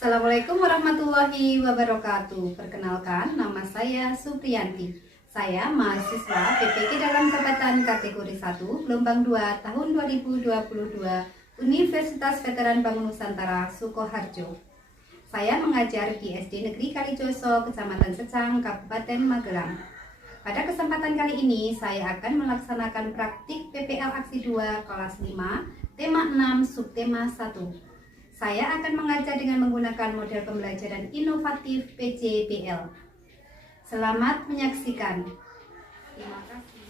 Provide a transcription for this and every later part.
Assalamualaikum warahmatullahi wabarakatuh. Perkenalkan, nama saya Supriyanti. Saya mahasiswa PPK dalam jabatan kategori 1 gelombang 2 tahun 2022 Universitas Veteran Bangun Nusantara Sukoharjo. Saya mengajar di SD Negeri Kalijoso, Kecamatan Secang, Kabupaten Magelang. Pada kesempatan kali ini saya akan melaksanakan praktik PPL Aksi 2 kelas 5, tema 6, subtema 1. Saya akan mengajar dengan menggunakan model pembelajaran inovatif PJBL. Selamat menyaksikan. Terima kasih.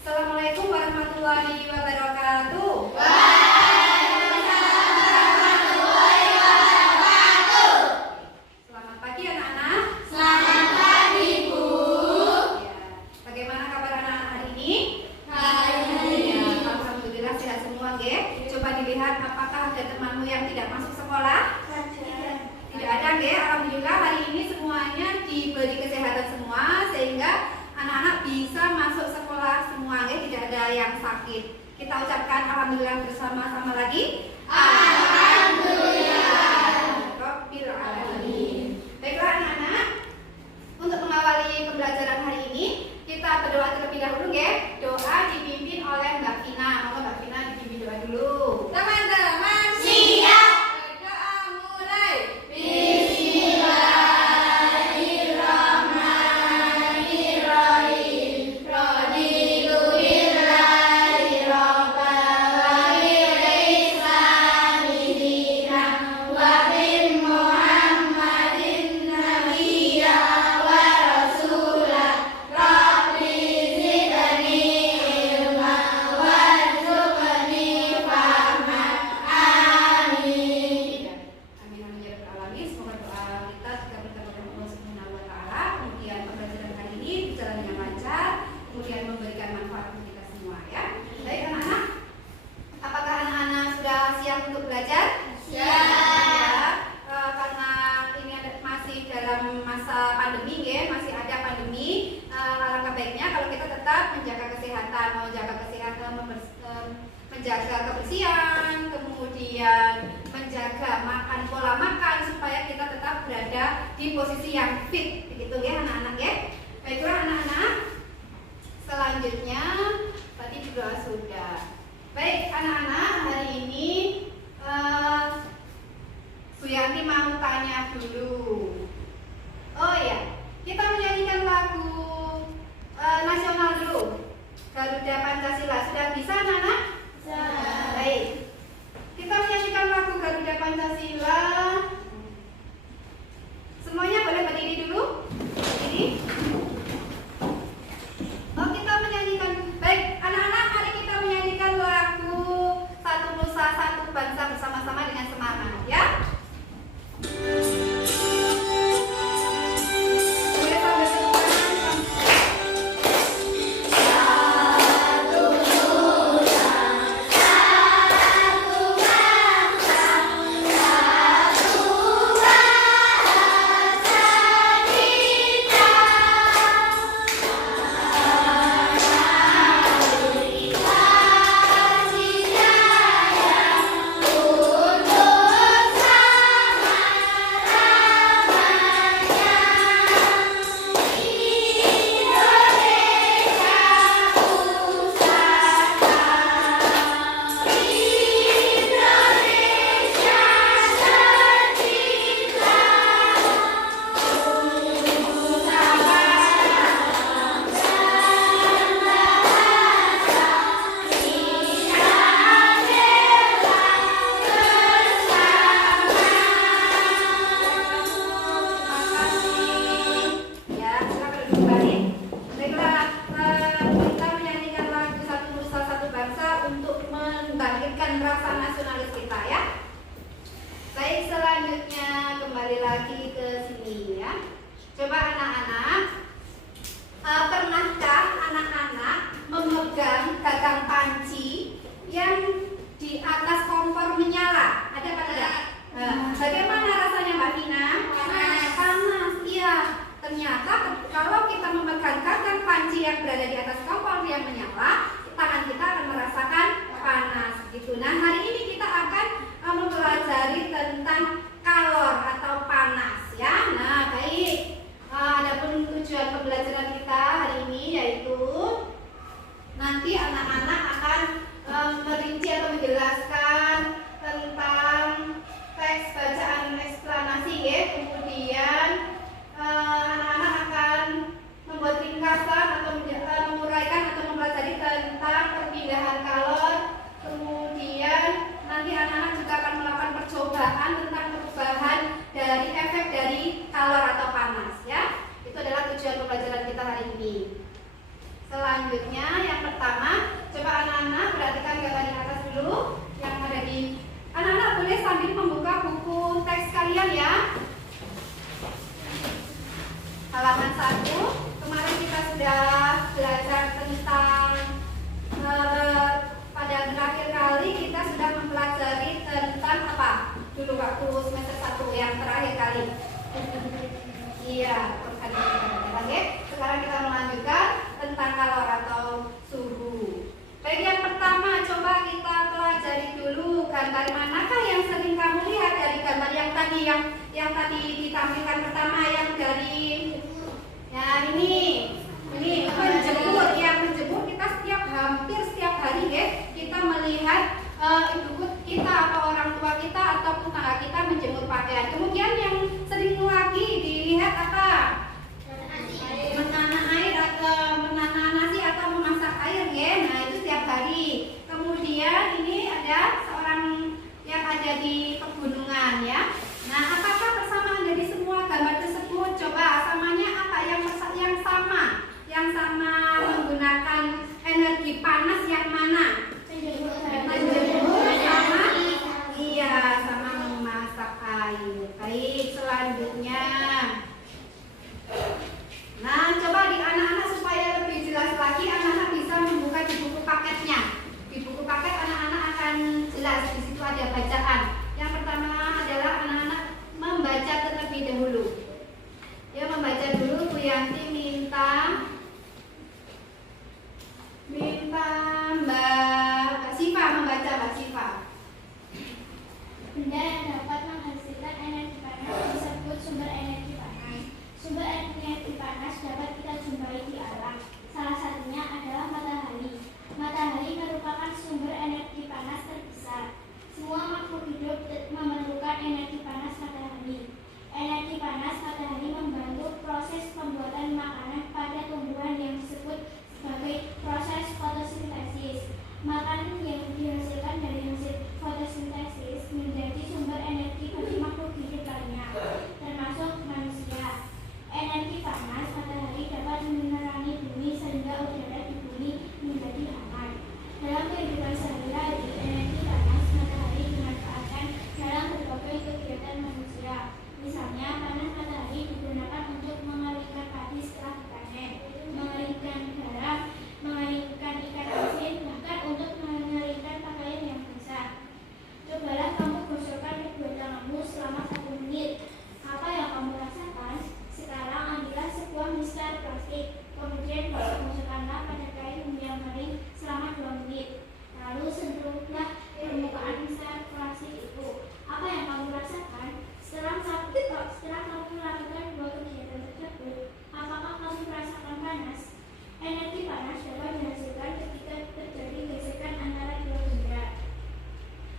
Assalamualaikum warahmatullahi wabarakatuh. Waalaikumsalam warahmatullahi wabarakatuh. Selamat pagi anak-anak. Selamat pagi, Bu. Ya, bagaimana kabar anak-anak hari ini? Baik. Ya, alhamdulillah sehat semua, nggih. Coba dilihat apakah ada temanmu yang tidak masuk sekolah? Tidak ada, nggih. Alhamdulillah hari ini semuanya diberi kesehatan semua sehingga anak-anak bisa masuk sekolah semua, nggih. Tidak ada yang sakit. Kita ucapkan alhamdulillah bersama-sama lagi. Alhamdulillah. Rabbil alamin. Baiklah anak-anak, untuk mengawali pembelajaran hari ini kita berdoa terlebih dahulu, nggih. Doa dipimpin oleh Mbak Vina. Monggo Mbak Vina dipimpin doa dulu. Teman-teman Siap. berdoa mulai. Bismillahirrahmanirrahim. Raditu billahi rabban wa bil islami dinan wa bi Muhammadin nabiyya wa rasulah. Rabbi zidni ilman warzuqni fahman. Amin. Amin amin ya rabbal alamin. Semoga doa kita dikabulkan oleh Allah Subhanahu wa taala. Kemudian pembelajaran hari ini berjalan dengan lancar, kemudian memberikan manfaat untuk kita semua ya. Baik anak-anak, apakah anak-anak sudah siap untuk belajar? Siap. Ya, karena ini masih dalam masa pandemi ya, masih ada pandemi. Alangkah baiknya kalau kita tetap menjaga kesehatan, menjaga kebersihan, kemudian menjaga makan, pola makan supaya kita tetap berada di posisi yang fit, begitu ya anak-anak ya. Baiklah anak-anak, selanjutnya tadi juga sudah. Baik anak-anak, hari ini Bu Yanti mau tanya dulu. Oh ya, kita menyanyikan lagu nasional dulu, Garuda Pancasila. Sudah bisa anak-anak? Baik, kita menyanyikan lagu Garuda Pancasila. Semuanya boleh berdiri dulu. Berdiri. Oh, kita menyanyikan. Baik, anak-anak, mari kita menyanyikan lagu Satu Nusa Satu Bangsa bersama-sama dengan semangat, ya. Boleh sambil tepuk tangan. Ya, silakan duduk kembali. Baiklah, kita menyanyikan lagu Satu Nusa Satu Bangsa untuk membangkitkan rasa nasionalis kita ya. Baik, selanjutnya kembali lagi ke sini ya. Coba anak-anak, pernahkah anak-anak memegang gagang panci yang di atas kompor menyala? Ada apa tidak? Bagaimana rasanya Mbak Vina? Panas, iya. Ternyata kalau kita memegang gagang panci yang berada di atas kompor yang menyala, tangan kita akan merasakan panas gitu. Nah, hari ini kita akan mempelajari tentang kalau selanjutnya yang pertama, coba anak-anak perhatikan gambar di atas dulu yang ada di. Anak-anak boleh sambil membuka buku teks kalian ya. Halaman 1. Kemarin kita sudah belajar tentang pada terakhir kali kita sudah mempelajari tentang apa? Dulu waktu semester 1 yang terakhir kali. Iya, oke. Sekarang kita melanjutkan tentang kalor atau suhu. Baik, yang pertama coba kita pelajari dulu gambar manakah yang sering kamu lihat dari gambar yang tadi ditampilkan pertama yang dari ini menjemur ya, menjemur kita hampir setiap hari ya kita melihat ibu kita atau orang tua kita ataupun tetangga kita menjemur pakaian. Kemudian yang sering lagi dilihat apa? Menanam air atau menanam nasi atau memasak air ya. Nah itu setiap hari. Kemudian ini ada seorang yang ada di pegunungan ya. Nah apakah persamaan dari semua gambar tersebut? Coba samanya apa? Yang sama menggunakan energi panas yang mana? Menjemur sama sama memasak air. Baik, selanjutnya. Nah, coba di anak-anak supaya lebih jelas lagi, anak-anak bisa membuka di buku paketnya. Di buku paket anak-anak akan jelas, di situ ada bacaan. Yang pertama adalah anak-anak membaca terlebih dahulu. Ya, membaca dulu. Bu Yanti minta Mbak Siva membaca, Mbak Siva. Benda yang dapat menghasilkan energi panas disebut sumber energi panas. Sumber energi panas dapat kita jumpai di alam. Salah satunya adalah matahari. Matahari merupakan sumber energi panas terbesar. Semua makhluk hidup memerlukan energi panas matahari. Energi panas matahari membantu proses pembuatan makanan pada tumbuhan yang disebut sebagai proses fotosintesis. Makanan yang dihasilkan dari hasil fotosintesis menjadi sumber energi bagi makhluk hidup lainnya, termasuk manusia. Energi panas matahari dapat menerangi bumi sehingga udara di bumi menjadi aman. Dalam kehidupan sehari-hari, energi panas matahari dimanfaatkan dalam berbagai kegiatan manusia. Misalnya, panas matahari digunakan untuk mengeringkan padi setelah dipanen, mengeringkan garam, mengeringkan ikan asin, bahkan untuk mengeringkan pakaian yang basah. Cobalah kamu gosokkan kedua tanganmu selama 1 menit. Apa yang kamu rasakan? Sekarang ambillah sebuah mistar plastik, kemudian gosok-gosokkanlah pada kain yang kering selama 2 menit. Lalu sentuhlah permukaan mistar plastik itu. Apa yang kamu rasakan? Setelah kamu melakukan 2 kegiatan tersebut, apakah kamu merasakan panas? Energi panas dapat dihasilkan ketika terjadi gesekan antara 2 benda.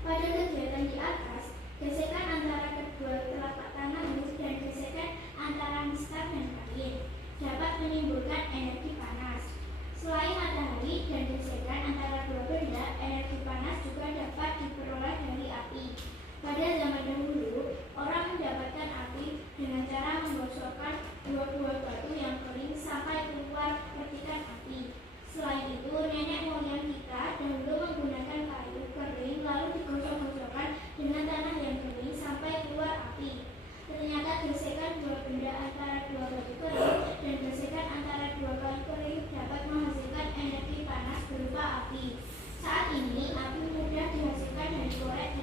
Pada kegiatan di atas, gesekan antara kedua telapak tanganmu dan gesekan antara mistar dan kain dapat menimbulkan energi panas. Selain matahari dan gesekan antara 2 benda, energi panas juga dapat diperoleh dari api. Pada zaman dahulu, orang mendapatkan api dengan cara menggosokkan 2 buah batu yang kering sampai keluar percikan api. Selain itu, nenek moyang kita dahulu menggunakan kayu kering lalu digosok-gosokkan dengan tanah yang kering sampai keluar api. Ternyata gesekan 2 benda antara 2 batu kering dan gesekan antara 2 kayu kering dapat menghasilkan energi panas berupa api. Saat ini, api mudah dihasilkan dari korek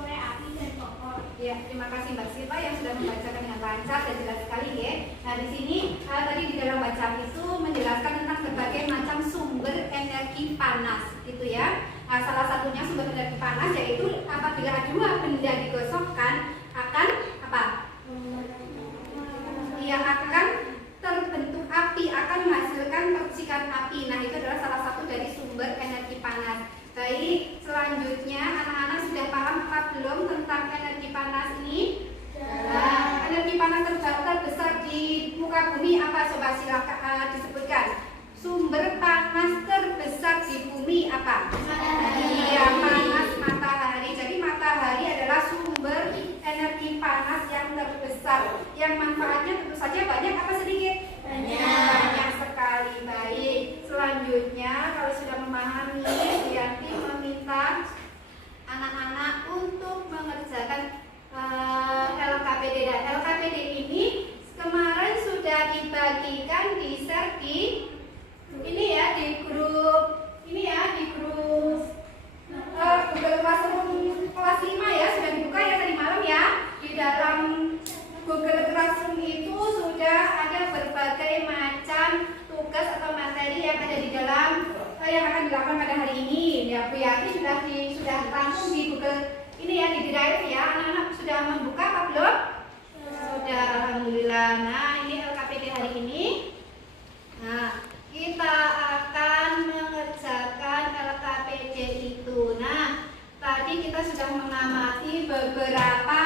api dan kompor. Ya, terima kasih Mbak Siva yang sudah membacakan dengan lancar dan jelas sekali ya. Nah di sini tadi di dalam bacaan itu menjelaskan tentang berbagai macam sumber energi panas, gitu ya. Nah salah satunya sumber energi panas yaitu apabila 2 benda digosokkan akan apa? Iya, akan terbentuk api, akan menghasilkan percikan api. Nah itu adalah salah satu dari sumber energi panas. Baik, selanjutnya anak-anak sudah paham apa belum tentang energi panas ini? Nah, energi panas terbesar di muka bumi apa? Coba silakan disebutkan. Sumber panas terbesar di bumi apa? Iya, panas matahari. Jadi matahari adalah sumber energi panas yang terbesar. Yang manfaatnya tentu saja banyak apa sedikit? Banyak sekali. Baik, selanjutnya selanjutnya, kalau sudah memahami, Yanti meminta anak-anak untuk mengerjakan LKPD. Dan LKPD ini kemarin sudah dibagikan di share di ini ya, di grup ini ya, di grup Google Classroom kelas 5 ya, sudah dibuka ya tadi malam ya. Di dalam Google Classroom itu sudah ada berbagai macam tugas atau materi yang ada di dalam yang akan dilakukan pada hari ini. Ya, Bu Yati sudah langsung di Google ini ya, di Drive ya. Anak-anak sudah membuka apa belum? Sudah, alhamdulillah. Nah, ini LKPD hari ini. Nah, kita akan mengerjakan LKPD itu. Nah, tadi kita sudah mengamati beberapa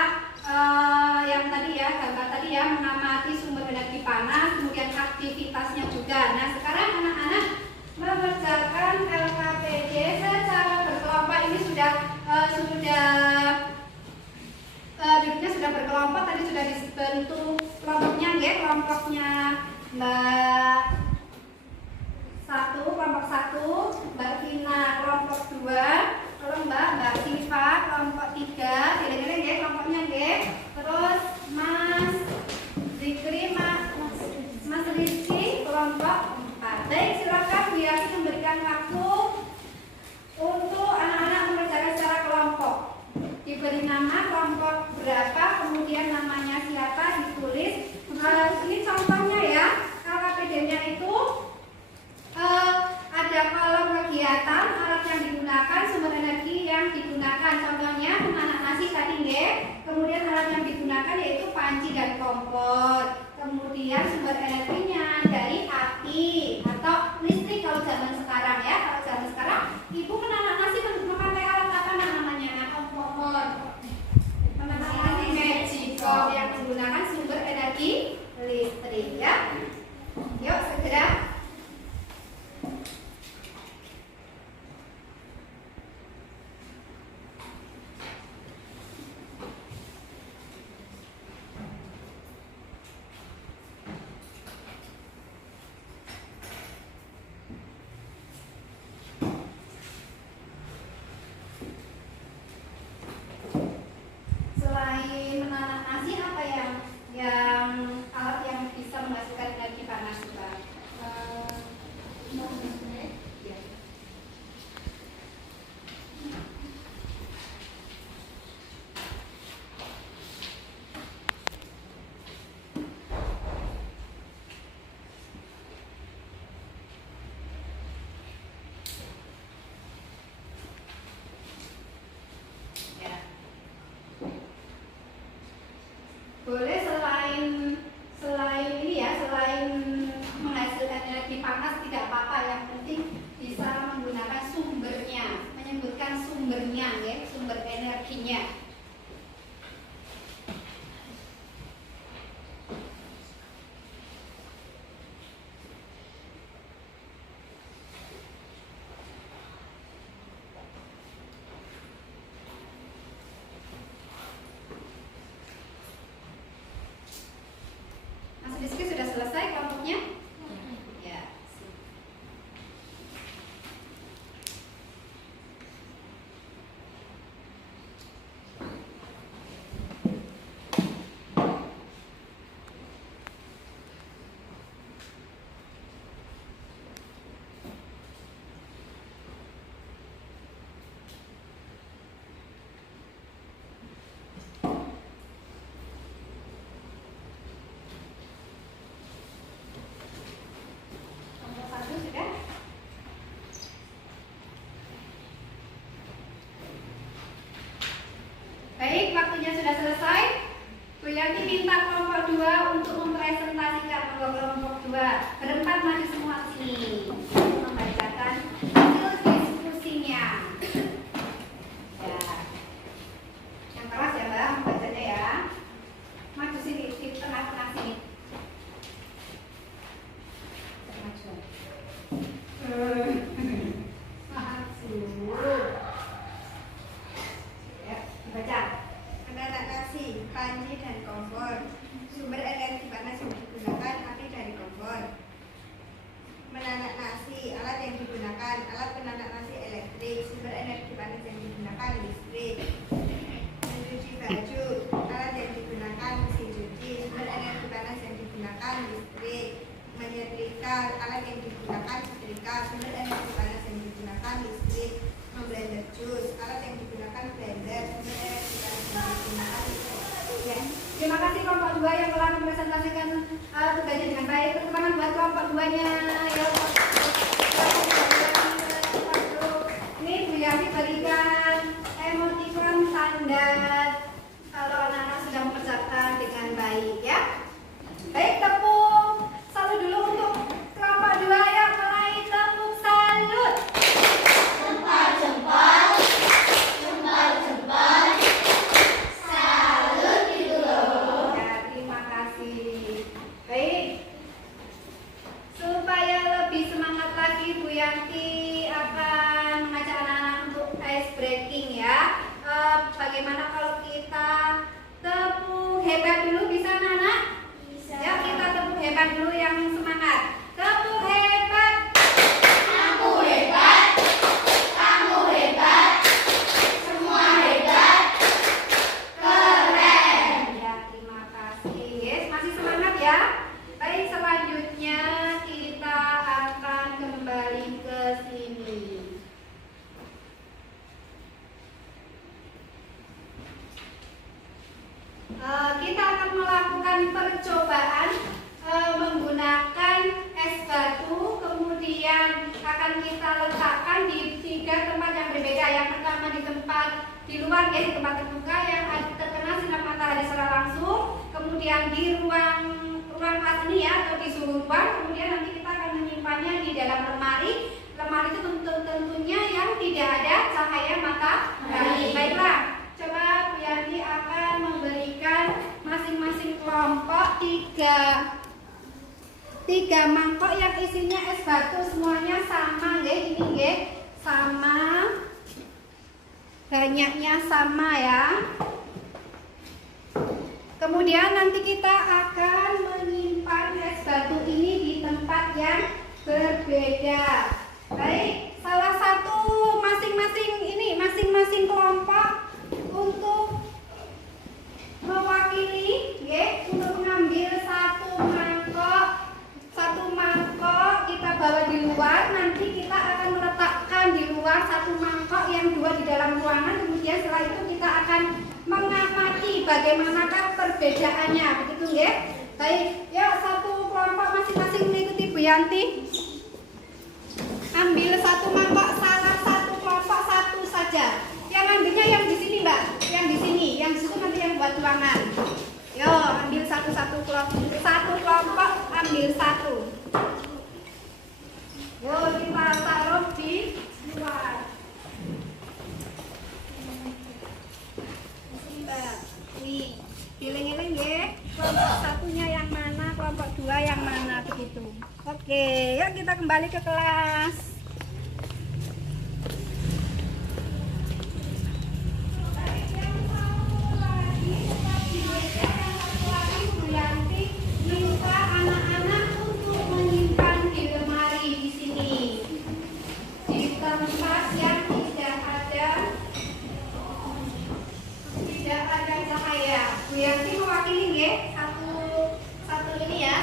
yang tadi ya, gambar tadi ya, mengamati sumber energi panas, kemudian aktivitasnya juga. Nah, sekarang anak-anak mengerjakan LKPD secara berkelompok. Ini sudah duduknya sudah berkelompok, tadi sudah dibentuk kelompoknya ya, kelompoknya Mbak 1, kelompok 1, Mbak Vina kelompok 2, kalau Mbak Siva kelompok 3, kira-kira ya kelompoknya ya. Terus Mas Zikri, Mas Rizky kelompok 4. Baik, silakan Bu Yati memberikan waktu untuk anak-anak mengerjakan secara kelompok. Diberi nama kelompok berapa, kemudian namanya siapa, ditulis. Ini contohnya ya, LKPD-nya itu ada kolom kegiatan, alat yang digunakan, sumber energi yang digunakan. Contohnya memanak nasi tadi ya. Kemudian alat yang digunakan yaitu panci dan kompor. Kemudian sumber energinya dari api atau listrik kalau zaman sekarang ya. Kalau zaman sekarang ibu menanak nasi memakai alat apa namanya? Kompor. Menanak nasi magicom yang menggunakan sumber energi listrik ya. Yuk segera. Selain menanak nasi, apa yang alat yang bisa menghasilkan energi panas juga? Ya. Ya. Boleh selain ini ya, selain menghasilkan energi panas tidak apa-apa, yang penting bisa menggunakan sumbernya, menyebutkan sumbernya ya, sumber energinya. Mas Rizky sudah selesai kelompoknya? Ya. Kelompok 1 sudah? Baik, waktunya sudah selesai. Bu Yanti minta kelompok 2 untuk mempresentasikan kelompok 2. Berempat maju semua ke sini. Membacakan hasil diskusinya. Ya. Yang keras ya, Mbak, membacanya ya. Maju sini, di tengah-tengah sini. Maju. Maju. Ya, baca. Menanak nasi, panci dan kompor. Sumber energi panas yang digunakan api dari kompor. Menanak nasi, alat yang fisika. Sumber energi panas yang digunakan listrik. Memblender jus. Alat yang digunakan blender. Sumber energi panas yang digunakan listrik. Ya. Terima kasih kelompok 2 yang telah mempresentasikan tugasnya dengan baik. Tepuk tangan buat kelompok 2-nya. Ya, ini Bu Yanti berikan emoticon tanda kalau anak-anak sudah mengerjakan dengan baik ya. Baik, tepuk salut dulu untuk kelompok 2 ya. Mulai tepuk salut. Jempol, jempol. Salut dulu. Ya, terima kasih. Baik. Supaya lebih semangat lagi Bu Yanti akan mengajak anak-anak untuk ice breaking ya. Bagaimana kalau kita tepuk hebat dulu, bisa anak-anak? Bisa. Ya, kita tepuk hebat dulu yang semangat. Tepuk hebat. Aku hebat. Kamu hebat. Semua hebat. Keren. Ya, terima kasih. Yes, masih semangat ya. Baik, selanjutnya kita akan kembali ke sini. Kita akan melakukan percobaan menggunakan es batu, kemudian akan kita letakkan di 3 tempat yang berbeda. Yang pertama di tempat di luar ya, di tempat terbuka yang terkena sinar matahari secara langsung, kemudian di ruang kelas ini ya, atau di suhu ruang, kemudian nanti kita akan menyimpannya di dalam lemari. Lemari itu tentunya yang tidak ada cahaya matahari. Baiklah, coba Bu Yanti akan memberikan masing-masing kelompok 3 mangkok yang isinya es batu, semuanya sama nggih, ini nggih sama, banyaknya sama ya. Kemudian nanti kita akan menyimpan es batu ini di tempat yang berbeda. Baik, salah satu masing-masing kelompok untuk mewakili, untuk mengambil satu mangkok kita bawa di luar. Nanti kita akan meletakkan di luar satu mangkok, yang 2 di dalam ruangan. Kemudian setelah itu kita akan mengamati bagaimanakah perbedaannya, begitu ya. Baik, yuk satu kelompok masing-masing mengikuti Bu Yanti. Ambil satu mangkok, salah satu kelompok satu saja. Yang ambilnya yang di sini Mbak, yang di sini, yang di situ nanti yang buat ruangan. Yo, ambil satu kelompok ambil satu. Yo, kita taruh di luar. Nih, pilih-pilih ya. Kelompok satunya yang mana, kelompok 2 yang mana, begitu. Oke, yuk kita kembali ke kelas. Bu Yanti minta anak-anak untuk menyimpan di lemari di sini, di tempat yang tidak ada cahaya. Bu Yanti mewakili ya, satu ini ya,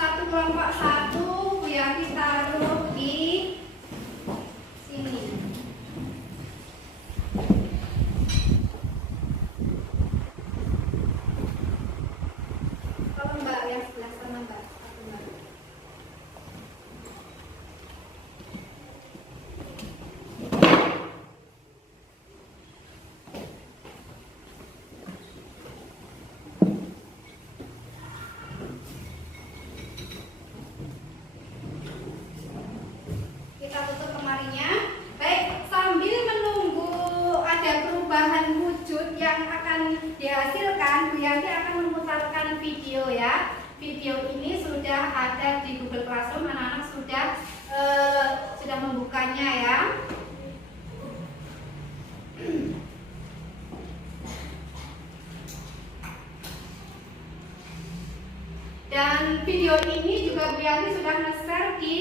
satu kelompok satu. Bu Yanti taruh di sini. Kalau Mbak yang sebelah sana Mbak, satu Mbak. Kita tutup lemarinya. Baik, sambil menunggu ada perubahan wujud yang akan dihasilkan, Bu Yanti akan memutarkan video ya. Video ini sudah ada di Google Classroom, anak-anak sudah membukanya ya. Dan video ini juga Bu Yanti sudah nge-share di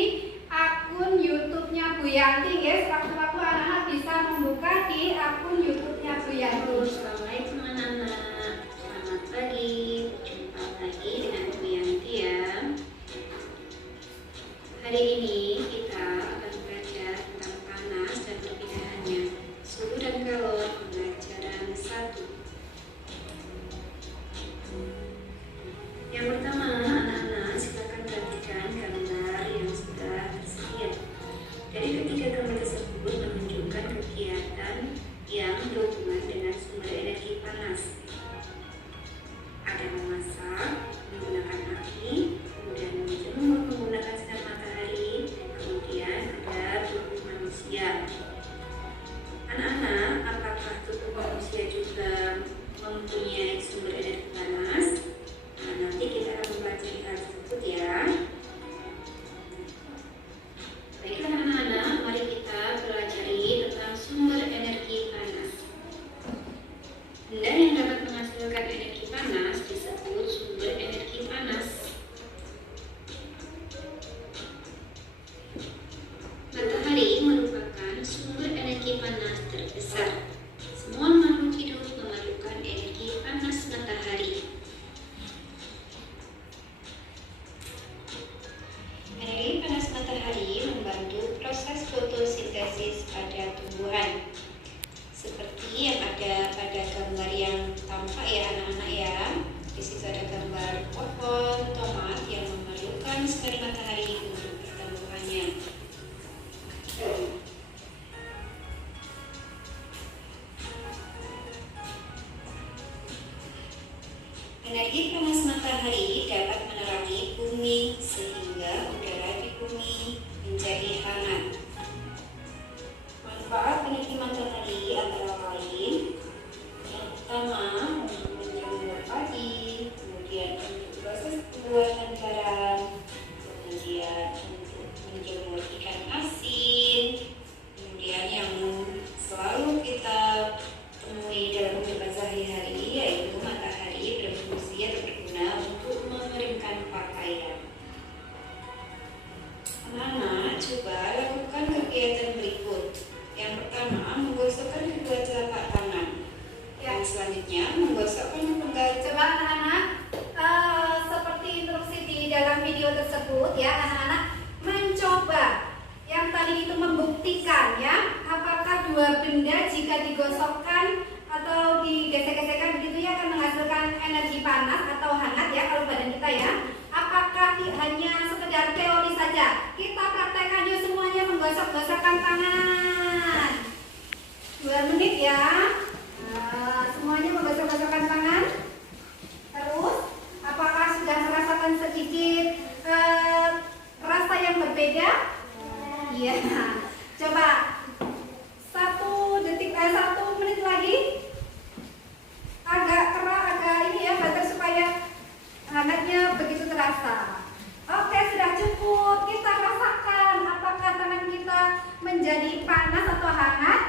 akun YouTube-nya Bu Yanti, guys. Waktu-waktu anak-anak bisa membuka di akun YouTube-nya Bu Yanti. Assalamualaikum anak-anak, selamat pagi. Jumpa lagi dengan Bu Yanti ya. Hari ini kita akan belajar tentang panas dan perpindahannya, suhu dan kalor pembelajaran 1. Yang pertama, anak-anak silakan perhatikan gambar yang sudah tersedia. Dari ketiga gambar tersebut menunjukkan kegiatan yang berhubungan dengan sumber energi panas. Ada memasak menggunakan api, kemudian menjemur menggunakan sinar matahari, kemudian ada tubuh manusia. Anak-anak, apakah tubuh manusia juga mempunyai sumber energi panas? Nah, nanti kita akan mempelajari hal tersebut ya. Baiklah anak-anak, mari kita pelajari tentang sumber energi panas. Benda yang dapat menghasilkan energi panas disebut sumber energi panas. Matahari merupakan sumber energi panas terbesar. Semua makhluk hidup memerlukan energi panas matahari. Energi panas matahari membantu proses fotosintesis pada tumbuhan. Seperti yang ada pada gambar yang tampak ya anak-anak ya. Di situ ada gambar pohon tomat yang memerlukan sinar matahari untuk pertumbuhannya. Energi panas matahari dapat menerangi bumi sehingga udara di bumi menjadi hangat. Manfaat energi matahari antara lain yang pertama untuk menjemur padi, kemudian untuk proses pembuatan garam, kemudian untuk menjemur ikan asin, kemudian yang selalu kita temui dalam kehidupan sehari-hari yaitu matahari berfungsi atau berguna untuk mengeringkan pakaian. Anak-anak, coba lakukan kegiatan berikut. Yang pertama, menggosokkan kedua telapak tangan. Yang selanjutnya, menggosokkan penggaris. Coba anak-anak, seperti instruksi di dalam video tersebut ya, anak-anak mencoba yang tadi itu membuktikan ya, apakah dua benda jika digosokkan atau digesek-gesekkan begitu ya akan menghasilkan energi panas atau hangat ya kalau badan kita ya. Apakah hanya sekedar teori saja? Kita praktekkan yuk semuanya menggosok-gosokkan tangan. 2 menit ya. Semuanya menggosok-gosokkan tangan. Terus, apakah sudah merasakan sedikit rasa yang berbeda? Iya. Coba 1 menit lagi. Agak keras, agak ini ya, banter supaya hangatnya begitu terasa. Oke, sudah cukup. Kita rasakan apakah tangan kita menjadi panas atau hangat?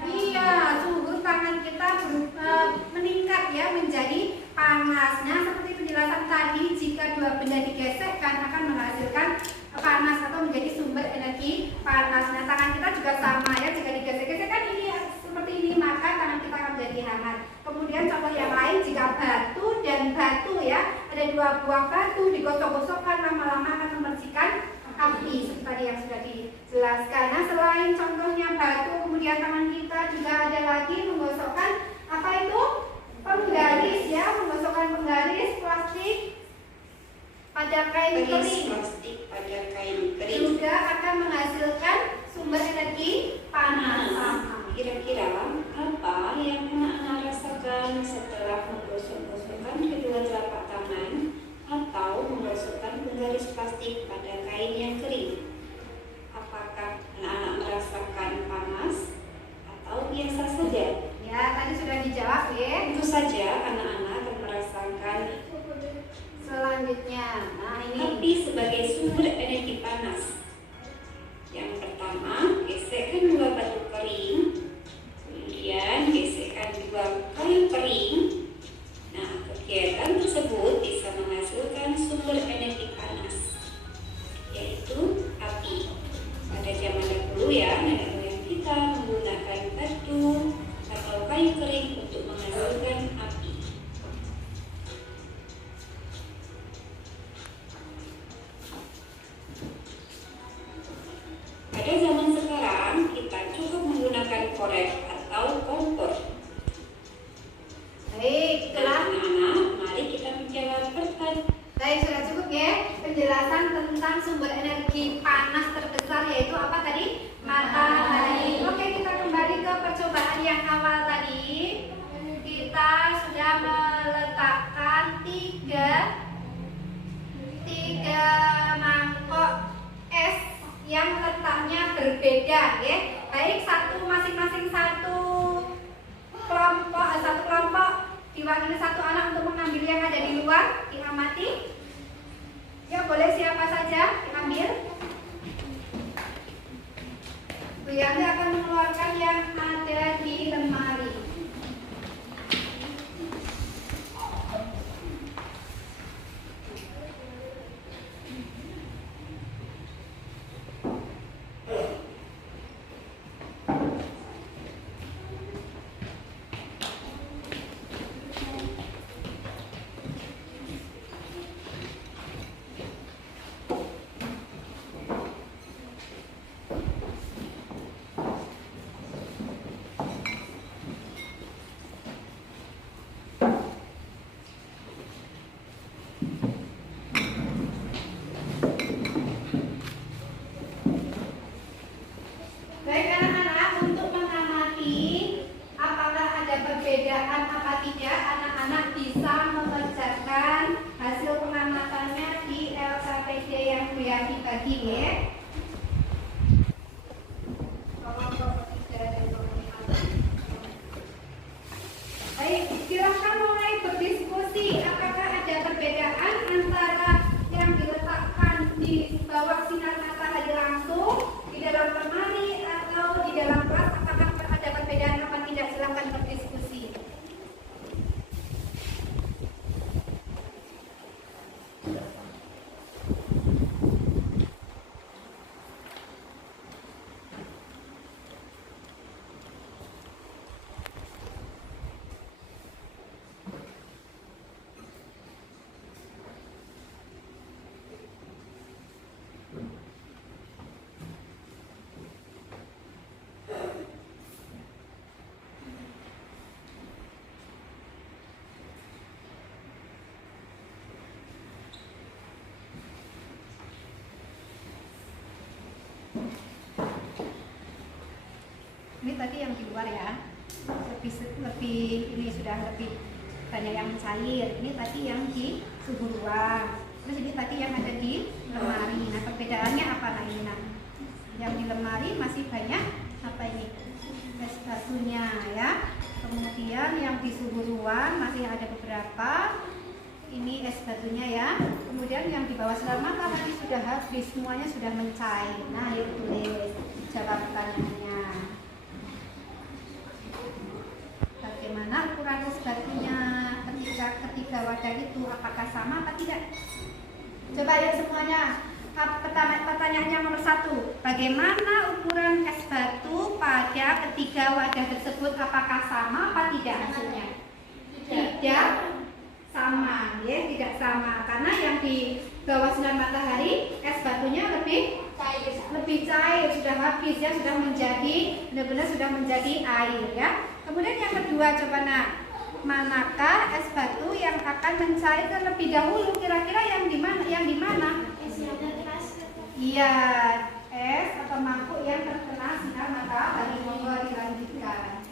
Iya, suhu tangan kita meningkat ya menjadi panas. Nah, seperti penjelasan tadi, jika dua benda digesekkan akan menghasilkan panas atau menjadi sumber energi panas. Nah, tangan kita juga sama ya, jika digesek-gesekkan ini seperti ini maka tangan kita akan menjadi hangat. Kemudian contoh yang lain, jika batu dan batu ya, ada 2 buah batu digosok-gosokkan lama-lama akan membersihkan api seperti tadi yang sudah dijelaskan. Nah, selain contohnya batu, kemudian tangan kita juga ada lagi menggosokkan apa itu? Penggaris ya, menggosokkan penggaris plastik pada kain kering. Plastik pada kain kering Juga akan menghasilkan sumber energi panas. Kira-kira apa yang anak-anak rasakan setelah menggosok-gosokkan kedua telapak tangan atau menggosokkan penggaris plastik pada kain yang kering? Apakah anak-anak merasakan panas atau biasa saja? Ya, tadi sudah dijawab ya. Tentu saja anak-anak akan merasakan Selanjutnya, nah ini api sebagai sumber energi panas. Yang pertama, gesekkan 2 batu kering, kemudian gesekkan 2 kayu kering. Nah, kegiatan tersebut bisa menghasilkan sumber energi panas, yaitu sumber energi panas terbesar yaitu apa tadi? Matahari. Oke, kita kembali ke percobaan yang awal tadi. Kita sudah meletakkan tiga mangkok es yang letaknya berbeda, ya. Baik, masing-masing satu kelompok diwakili satu anak untuk mengambil yang ada di luar, diamati. Ya, boleh siapa saja diambil. Bu Yanti akan mengeluarkan yang ada di lemari. Baik anak-anak, untuk mengamati apakah ada perbedaan apa tidak, anak-anak bisa mengerjakan hasil pengamatannya di LKPD yang Bu Yanti bagi, ya. Baik, silakan mulai berdiskusi. Apakah ada perbedaan antara yang diletakkan di bawah sinar matahari langsung di dalam lemari atau di dalam kelas? Apakah ada perbedaan apa tidak? Silakan berdiskusi. Ini tadi yang di luar, ya, lebih ini sudah lebih banyak yang cair. Ini tadi yang di suhu ruang. Terus ini tadi yang ada di lemari. Nah, perbedaannya apa? Nah, ini, nah, yang di lemari masih banyak apa ini? Es batunya, ya. Kemudian yang di suhu ruang masih ada beberapa. Ini es batunya, ya. Kemudian yang di bawah sinar matahari sudah habis, semuanya sudah mencair. Nah, yuk tulis jawab pertanyaannya. Bagaimana ukuran es batunya ketiga wadah itu? Apakah sama atau tidak? Coba ya semuanya. Pertanyaannya nomor 1. Bagaimana ukuran es batu pada ketiga wadah tersebut? Apakah sama atau tidak hasilnya? Tidak sama, ya, tidak sama. Karena yang di bawah sinar matahari es batunya lebih cair, sudah habis, ya, sudah menjadi benar-benar sudah menjadi air, ya. Kemudian yang kedua, coba nak, manakah es batu yang akan mencair terlebih dahulu? Kira-kira yang di mana? Yang di mana? Iya, es atau mangkuk yang terkena sinar matahari. Monggo dilanjutkan.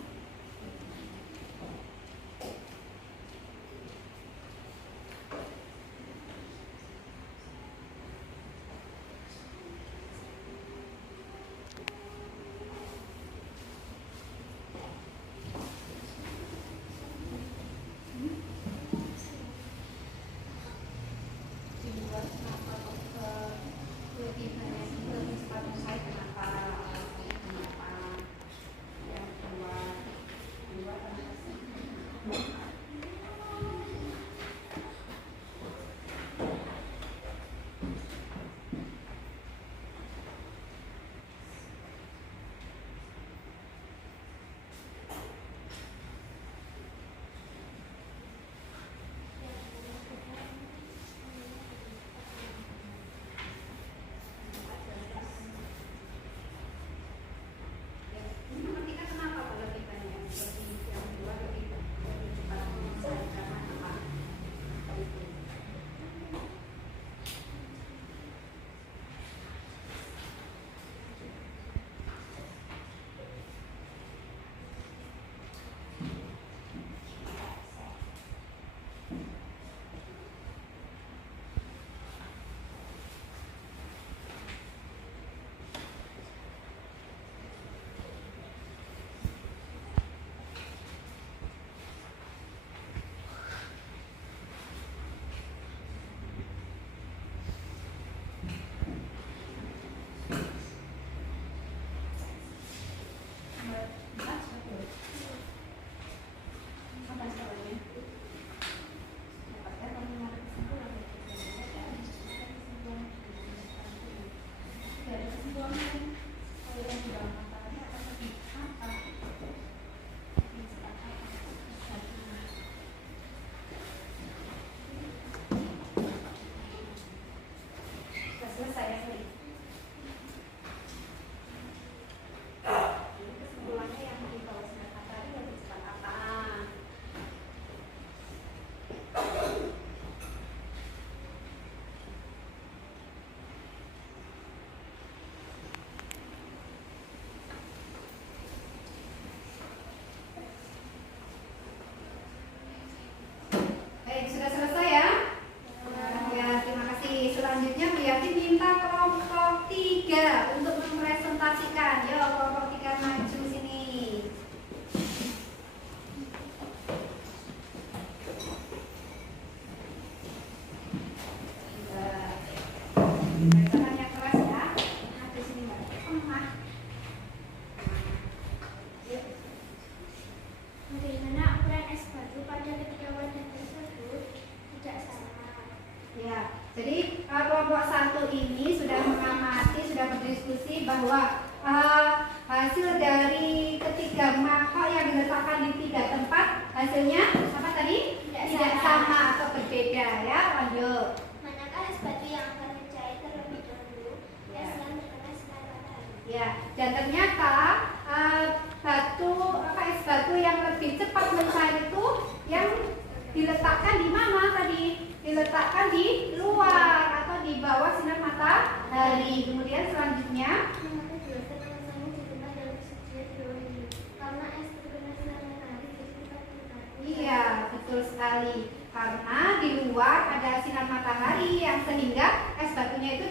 3 untuk mempresentasikan. Yo, kelompok 3 maju sini. Bacakan yang keras ya. Nah, di sini Mbak. Yuk. Bagaimana ukuran es batu pada ketiga wadah tersebut tidak sama? Ya, jadi kelompok 1 ini sudah mengamati, sudah berdiskusi bahwa hasil dari ketiga mangkok yang diletakkan di 3 tempat hasilnya apa tadi? Tidak sama atau berbeda ya. Lanjut. Manakah es batu yang akan mencair terlebih dahulu? Es yang terkena sinar matahari. Ya, dan ternyata es batu yang lebih cepat mencair itu yang diletakkan di mana tadi? Diletakkan di luar atau di bawah sinar matahari. Kemudian selanjutnya, Nomor 2, penelusuran disimpan dalam kesedihan di bawah ini. Karena es terkena sinar matahari jadi cepat mencair. iya betul sekali. Karena di luar ada sinar matahari yang sehingga es batunya itu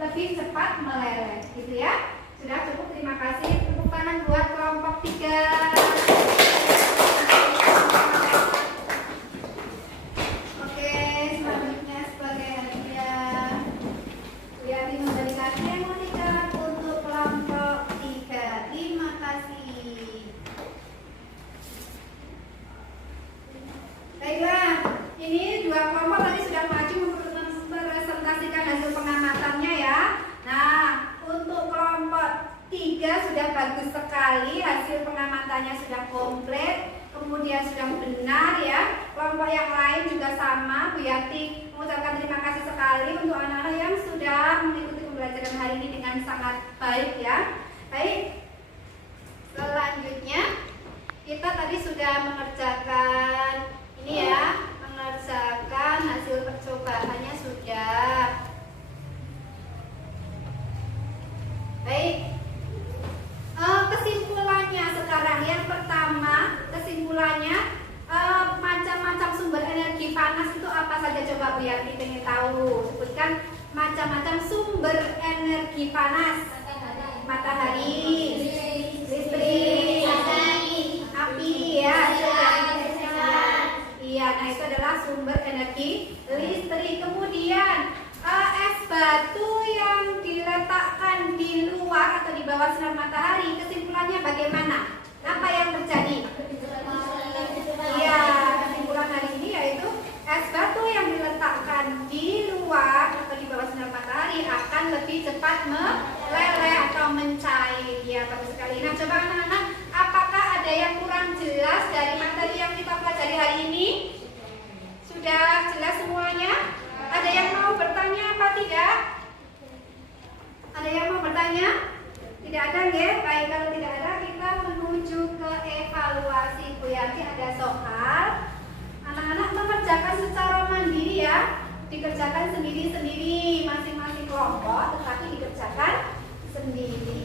lebih cepat meleleh, gitu ya. Sudah cukup, terima kasih. Tepuk tangan buat kelompok 3. Oke, selanjutnya sebagai hadiah Wiyati memberikan emoticon untuk kelompok 3. Terima kasih. Baiklah, ini 2 kelompok tadi sudah maju mempresentasikan hasil pengamatannya ya. Nah, untuk kelompok 3 sudah bagus sekali, hasil pengamatannya sudah komplit, kemudian sudah benar ya. Kelompok yang lain juga sama. Bu Yati mengucapkan terima kasih sekali untuk anak-anak yang sudah mengikuti pembelajaran hari ini dengan sangat baik ya. Baik, selanjutnya kita tadi sudah mengerjakan ini ya, mengerjakan hasil percobaannya sudah. Baik, kesimpulannya sekarang yang pertama, kesimpulannya macam-macam sumber energi panas itu apa saja, coba Bu Yati pengen tahu. Sebutkan macam-macam sumber energi panas. Matahari, listrik, api ya, iya, nah itu adalah sumber energi listrik. Kemudian es batu yang diletakkan di luar atau di bawah sinar matahari, kesimpulannya bagaimana? Apa yang terjadi? Iya, kesimpulan hari ini yaitu es batu yang diletakkan di luar atau di bawah sinar matahari akan lebih cepat meleleh atau mencair. Ya, bagus sekali. Nah, coba anak-anak, apakah ada yang kurang jelas dari materi yang kita pelajari hari ini? Sudah jelas semuanya? Ada yang mau bertanya apa tidak? Ada yang mau bertanya? Tidak ada ya? Baik, kalau tidak ada kita menuju ke evaluasi. Bu Yati ada soal. Anak-anak mengerjakan secara mandiri ya. Dikerjakan sendiri-sendiri masing-masing kelompok, tetapi dikerjakan sendiri.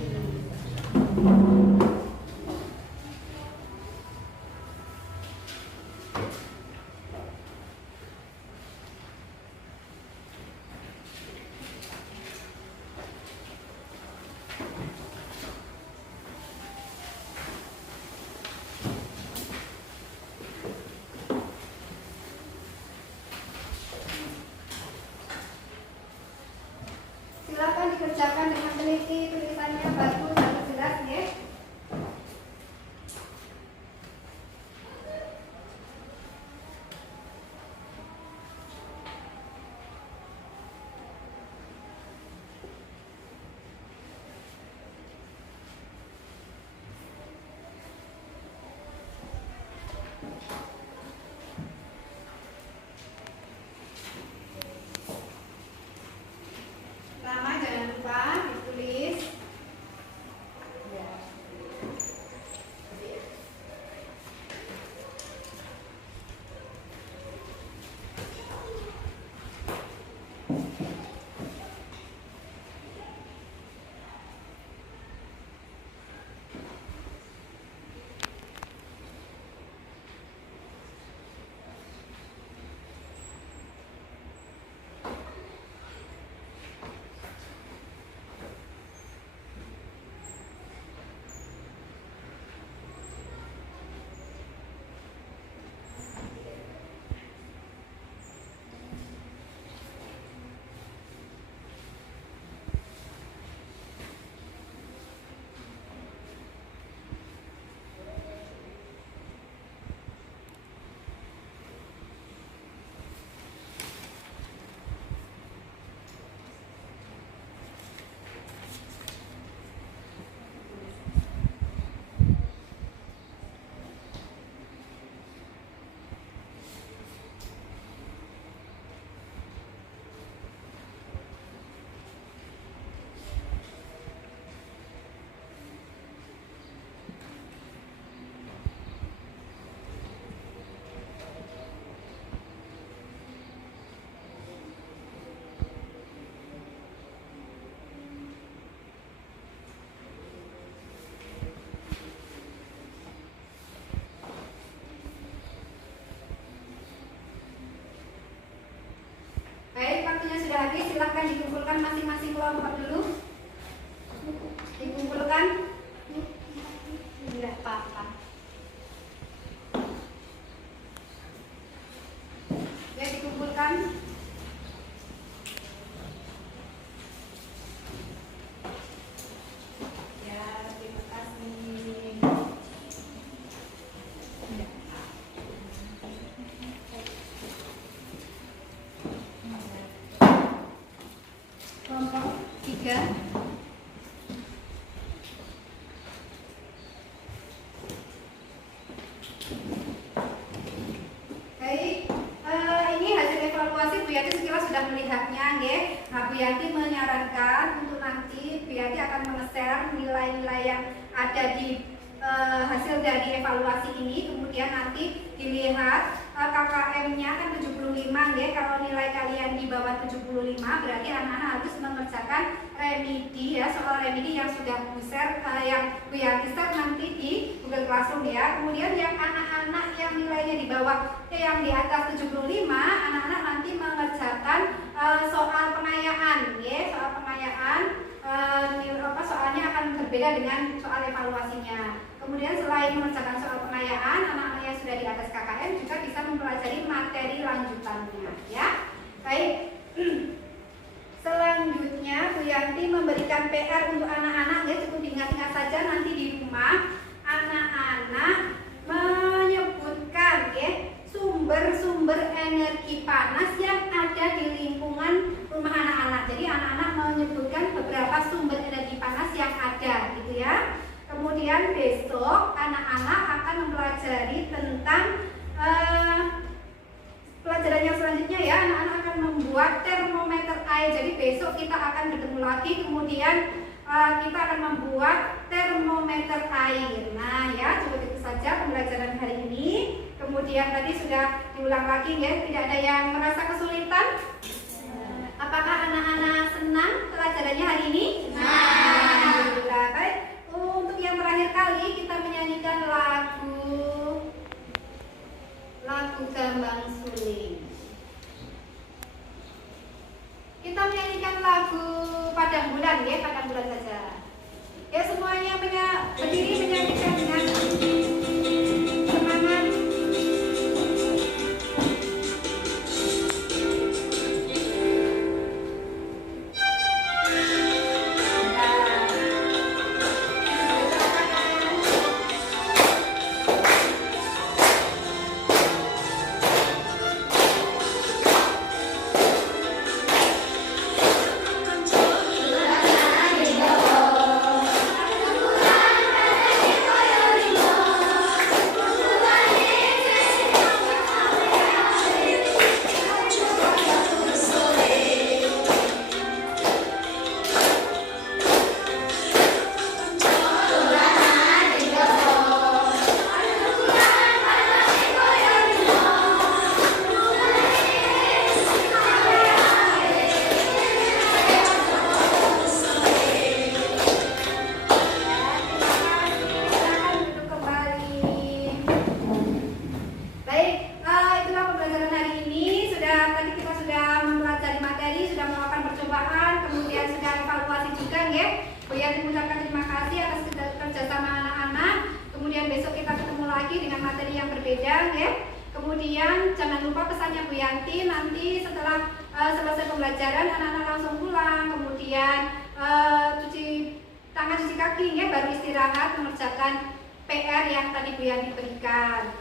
Silakan dikerjakan silahkan dikumpulkan masing-masing kelompok dulu. Dikumpulkan. Enggak apa-apa. Ya, dikumpulkan. Ya, terima kasih. Kelompok 3. Baik, ini hasil evaluasi Bu Yanti sekilas sudah melihatnya, nggih. Nah, Bu Yanti menyarankan untuk nanti Bu Yanti akan men-share nilai-nilai yang ada di hasil dari evaluasi ini, kemudian nanti dilihat KKM-nya kan 75, nggih. Kalau nilai kalian di bawah 75 berarti anak-anak harus mengerjakan remedi ya, soal remedi yang sudah Bu share, yang Bu Yanti share nanti di Google Classroom ya. Kemudian yang anak-anak yang nilainya di bawah yang di atas 75, anak-anak nanti mengerjakan soal pengayaan ya, soal pengayaan soalnya akan berbeda dengan soal evaluasinya. Kemudian selain mengerjakan soal pengayaan, anak-anak yang sudah di atas KKM juga bisa mempelajari materi lanjutannya ya. Baik. Selanjutnya Bu Yanti memberikan PR untuk anak-anak ya, cukup diingat-ingat saja nanti di rumah anak-anak menyebutkan ya sumber-sumber energi panas yang ada di lingkungan rumah anak-anak. Jadi anak-anak menyebutkan beberapa sumber energi panas yang ada gitu ya. Kemudian besok anak-anak akan mempelajari tentang pelajaran yang selanjutnya ya, anak-anak akan membuat termometer air. Jadi besok kita akan ketemu lagi, kemudian kita akan membuat termometer air. Nah ya, cukup itu saja pembelajaran hari ini. Kemudian tadi sudah diulang lagi ya, tidak ada yang merasa kesulitan. Apakah anak-anak senang pelajarannya hari ini? Alhamdulillah. Baik, untuk yang terakhir kali kita menyanyikan lagu Gambang Suling. Kita menyanyikan lagu Padang Bulan ya, Padang Bulan saja. Ya semuanya berdiri menyanyikan dengan semangat. Kemudian jangan lupa pesannya Bu Yanti, nanti setelah selesai pembelajaran anak-anak langsung pulang, kemudian cuci tangan, cuci kaki ya, baru istirahat mengerjakan PR yang tadi Bu Yanti berikan.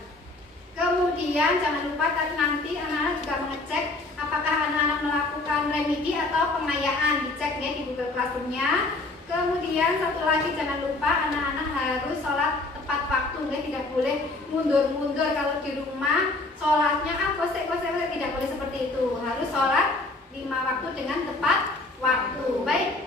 Kemudian jangan lupa nanti anak-anak juga mengecek apakah anak-anak melakukan remedi atau pengayaan, dicek ya di Google Classroom-nya. Kemudian satu lagi jangan lupa anak-anak harus sholat tepat waktu ya, tidak boleh mundur-mundur. Kalau di rumah sholatnya gosek-gosek, tidak boleh seperti itu, harus sholat 5 waktu dengan tepat waktu. Baik,